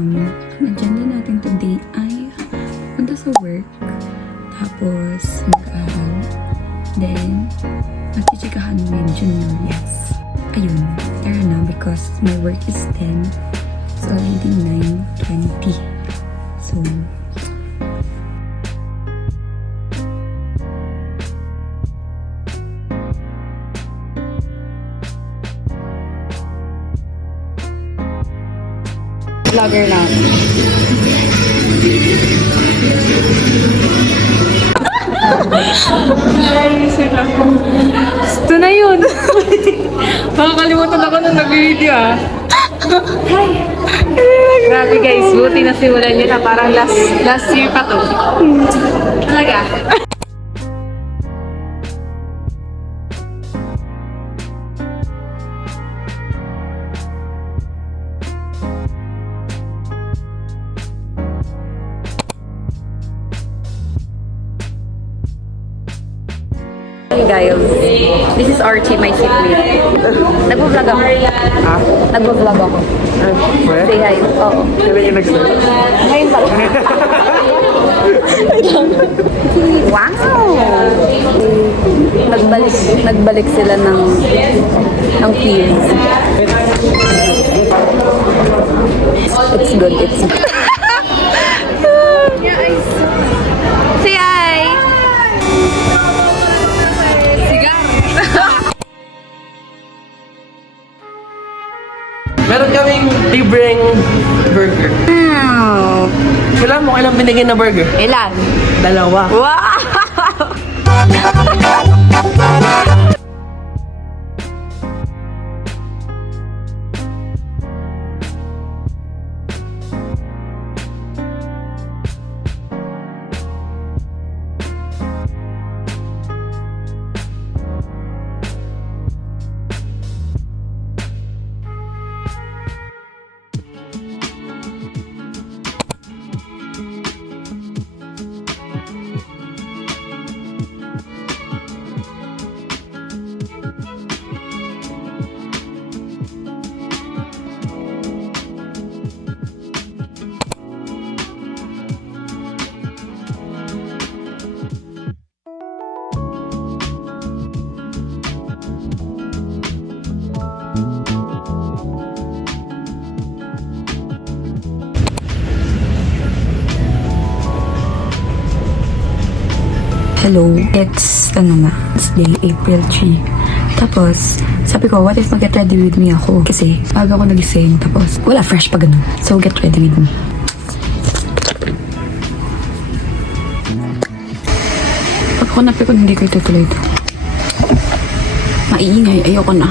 Ang agenda natin today ay punta sa work, tapos mag-aral, then magchichikahan mo yung junior, yes. Ayun, tara na because my work is 10. It's already 9:20. So, vlogger na. Ito na yun. Makakalimutan ako nung nag-video ah. Grabe guys, buti na simulan nyo na parang last year pa to. Talaga. Hey guys, this is Archie, my seatmate. Nagpo-vlog ako. Ha? Nagpo-vlog ako. Pwede? Say hi. Oo. Kailan yung next time? Ngayon pala. Wow! Nagbalik sila ng feels. It's good, it's good. Say hi! Meron kaming libreng burger. Wow! Kailan mo kailang binigyan na burger? Ilan? Dalawa. Wow! Hello, it's day April 3. Tapos, sabi ko, what if mag-get ready with me ako? Kasi, bago ako nagising, tapos, wala, fresh pa ganun. So, get ready with me. Pag ako napikon, hindi ko itutuloy ito. Maiingay, ayoko na.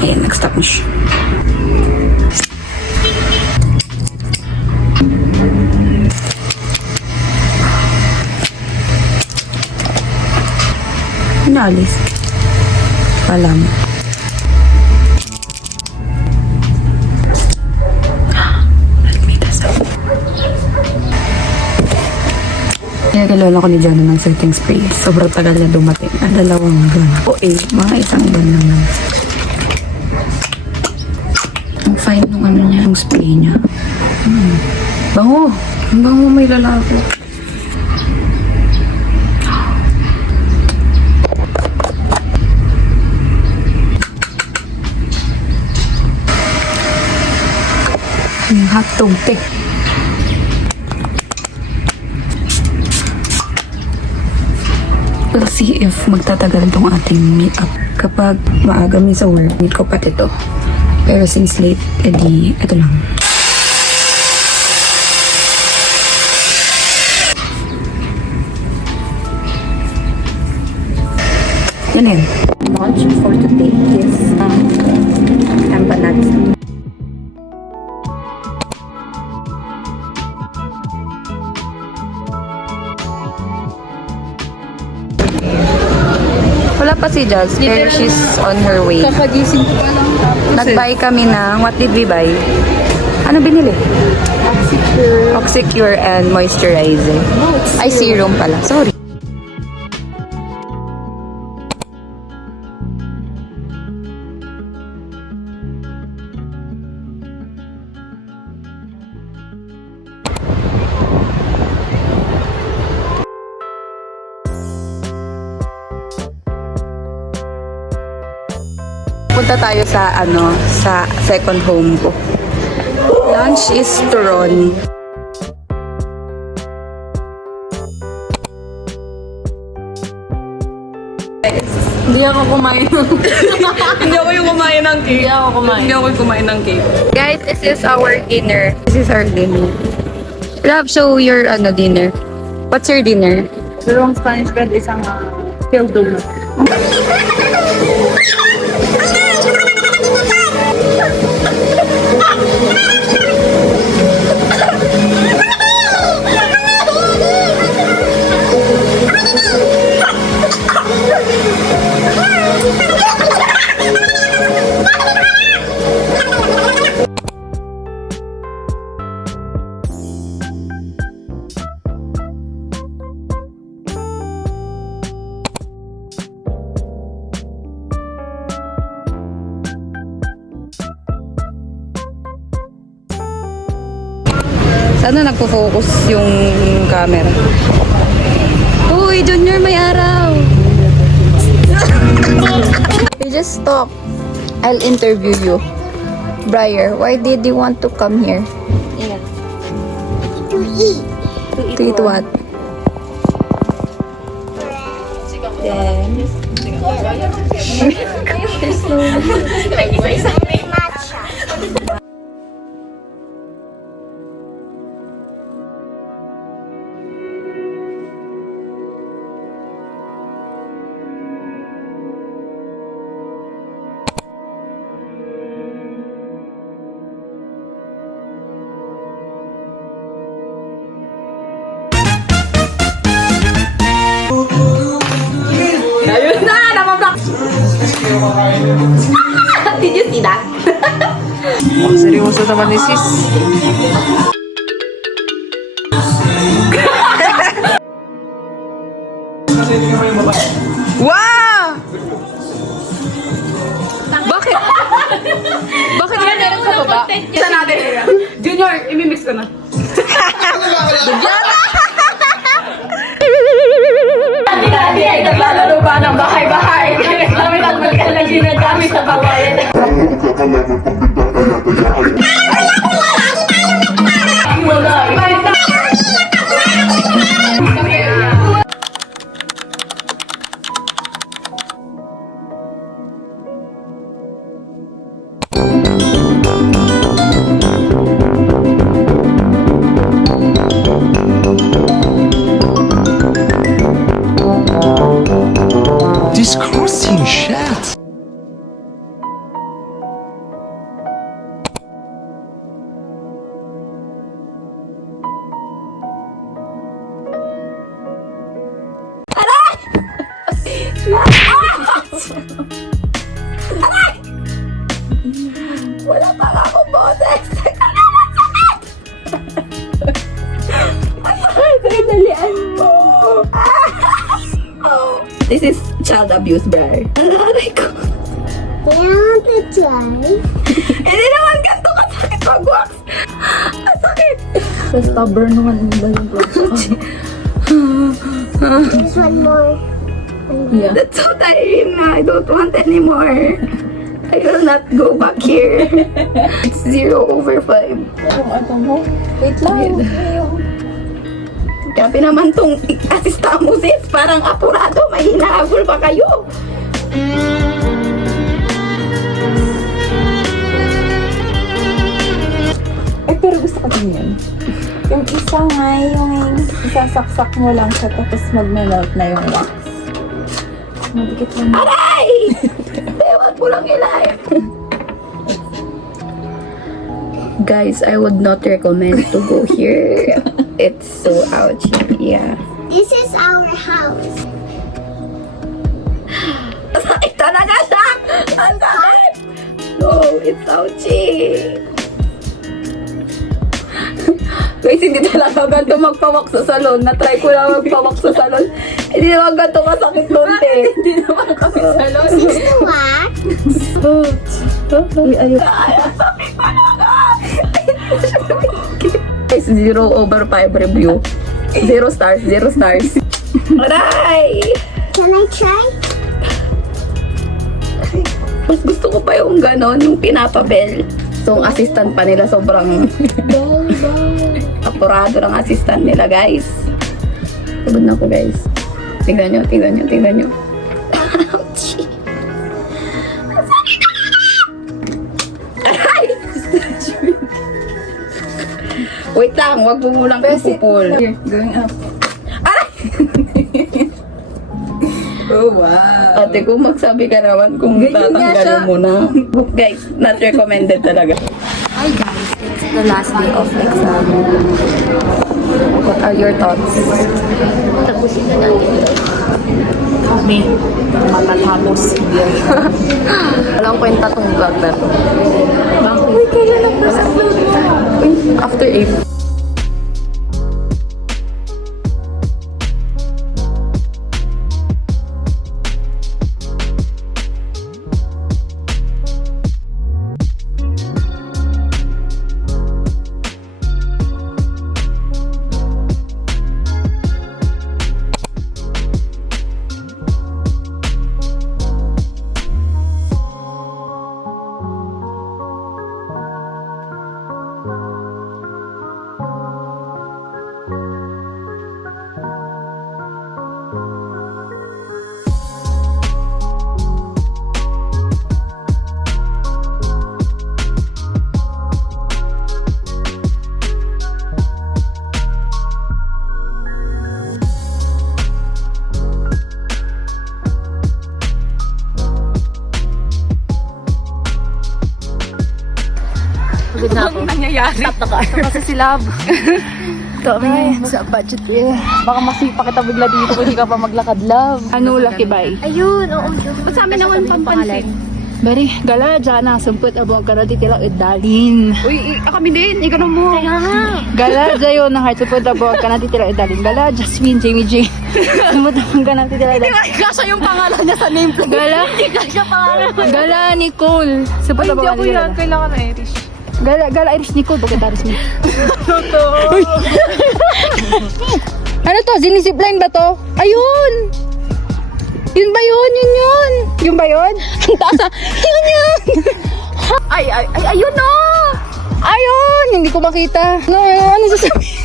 Ayan, nag-stop na siya. Naalis. Pala mo. Nagmitas ako. Nagalola ko ni John ng setting spray. Sobrang tagal na dumating. Ang dalawang buwan. Mga isang buwan lang naman. Ang fine nung niya, yung spray niya. Bango! Ang bango, may lalaki. Hotdog tek. We'll see if magtatagal itong ating meet-up. Kapag maaga mi sa work, meet ko pati ito. Pero since late, edi, ito lang. Yan yun. Lunch for today is empanadas. Wala pa si Jazz, pero she's on her way. Kakagising ko pa lang. Nag-buy kami ng, what did we buy? Ano binili? Oxycure and moisturizer. Ay, serum pala. Sorry. Punta tayo sa sa second home ko. Lunch is turon. Hindi ako kumain ng... Hindi ako yung kumain ng cake. Hindi ako kumain. Hindi ako yung kumain ng cake. Guys, this is our dinner. This is our dinner. Love, show your dinner. What's your dinner? Dalawang Spanish bread, isang filled donut. Sana nagpo-focus yung camera. Uy, Junior, may araw! You just talk. I'll interview you. Briar, why did you want to come here? To eat. To eat what? Matcha. Ayun na! Namablock! Did you see that? Seryoso naman ni sis. Wow! Bakit? Bakit meron sa baba? Isa natin. Junior, imimix ko na. Hindi ay naglalaro pa ng bahay-bahay. Gamit ang magkala ginagamit sa babae. Disgusting shit. Wala pa nga akong boses. Dalian mo. This is child abuse, bro. Aray ko. Do you want to try? Hindi naman ganito kasakit mag-wax. Ang sakit. Sa stubborn naman yung Just one more. Yeah. That's so tiring na. I don't want anymore. I will not go back here. It's 0/5. Wait lang. Grabe naman tong asista mo, sis. Parang apurado. May hinahabol pa kayo. Pero gusto ko din yun. Yung isa nga, yung isasaksak mo lang siya tapos mag-melt na yung wax. Madikit lang. Aray! Ewan ko lang ilay. Guys, I would not recommend to go here. It's so ouchy. Yeah. This is our house. Sakit talaga siya! Ang sakit! No, it's ouchy. Guys, hindi talaga ganito magpawak sa salon. Na-try ko lang magpawak sa salon. Hindi naman ganito kasakit doon, te. Hindi naman kami salon. This is the wax. Ay, sakit talaga! Guys, 0/5 review. 0 stars, 0 stars. Aray! Can I try? Mas gusto ko pa yung ganon, yung pinapabel. So, ang assistant pa nila sobrang apurado ng assistant nila, guys. Sabod na ako, guys. Tingnan nyo. Ouchie. Aray! Wait lang, wag mo lang pupupul. Here, going up. Oh, wow. Ate, kung magsabi ka naman kung tatanggalin mo na. Guys, not recommended talaga. Hi guys, it's the last day of exam. What are your thoughts? Tapusin na natin ito. Kami, matatapos. Walang kwenta tong vlog na to. Bakit? Uy, kailan ang first upload mo? After April. Pagod na ako. Nangyayari. Tap na ka. Kasi si Love. Kami sa budget eh. Baka masipa kita bigla dito kung hindi ka pa maglakad, love. Ano, Lucky Bay? Ayun, oo. Ba't sa amin naman pampansin? Bari, gala dyan na sumput abong ka na titila idalin. Uy, kami din. Ikaw mo. Gala dyan yun na heart sumput abong ka na titila idalin. Gala, Jasmine, Jamie J. Sumput abong ka na titila idalin. Hindi ka yung pangalan niya sa nameplate. Gala, Hindi ka siya pangalan. gala, Nicole. Sumput abong ka na titila idalin. Kailangan na Irish. Gala, Irish Nicole. Bakit Irish mo? Ano to? Zinisipline ba to? Ayun! Yun ba yun? Yun! Yun ba yun? Ang taas ah! Yun! Ay, ayun na! Ayun! Hindi ko makita. Ano sasabihin?